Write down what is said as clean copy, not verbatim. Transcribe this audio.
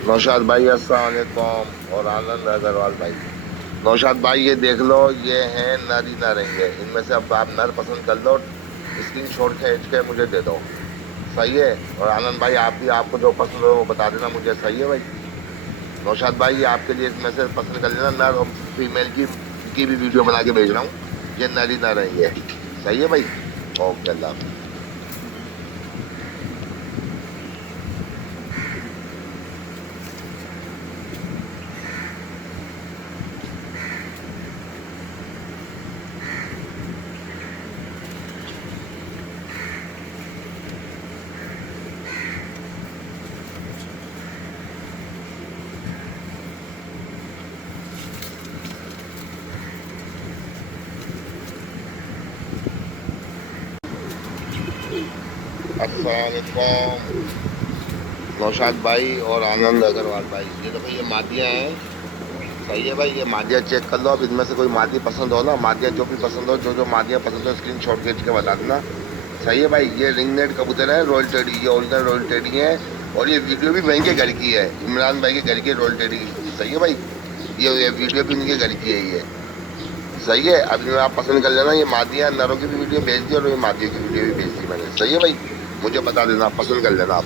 नौशाद भाई अस्सलाम वालेकुम और आनंद अग्रवाल भाई। नौशाद भाई ये देख लो, ये हैं नर ही नरेंगे, इनमें से अब आप नर पसंद कर लो। स्क्रीन छोड़ खींच के मुझे दे दो। सही है। और आनंद भाई आप भी, आपको जो पसंद हो वो बता देना मुझे। सही है भाई। नौशाद भाई ये आपके लिए इसमें से पसंद कर लेना, नर और फीमेल की भी वीडियो बना के भेज रहा हूँ। ये नर ही नरेंगे। सही है भाई। ओके, अल्लाह हाफिज़। अस्सलाम वालेकुम नौशाद भाई और आनंद अग्रवाल भाई। ये देखो ये मादियाँ हैं। सही है भाई। ये मादिया चेक कर लो। अब इनमें से कोई मादी पसंद हो ना, मादिया जो भी पसंद हो, जो जो मादिया पसंद हो स्क्रीन शॉट खींच के बता देना। सही है भाई। ये रिंग नेट कबूतर है, रॉयल टेडी, ये ओरिजिनल रॉयल टेडी है। और ये वीडियो भी वहीं के घर की है, इमरान भाई के घर की रॉयल टेडी की। सही है भाई। ये वीडियो भी उनके घर की है ये। सही है। अब इनमें आप पसंद कर लेना। ये मादिया नरों की भी वीडियो भेज दी और ये मादियों की वीडियो भी भेज दी मैंने। सही है भाई। मुझे बता देना, आप पसंद कर लेना आप।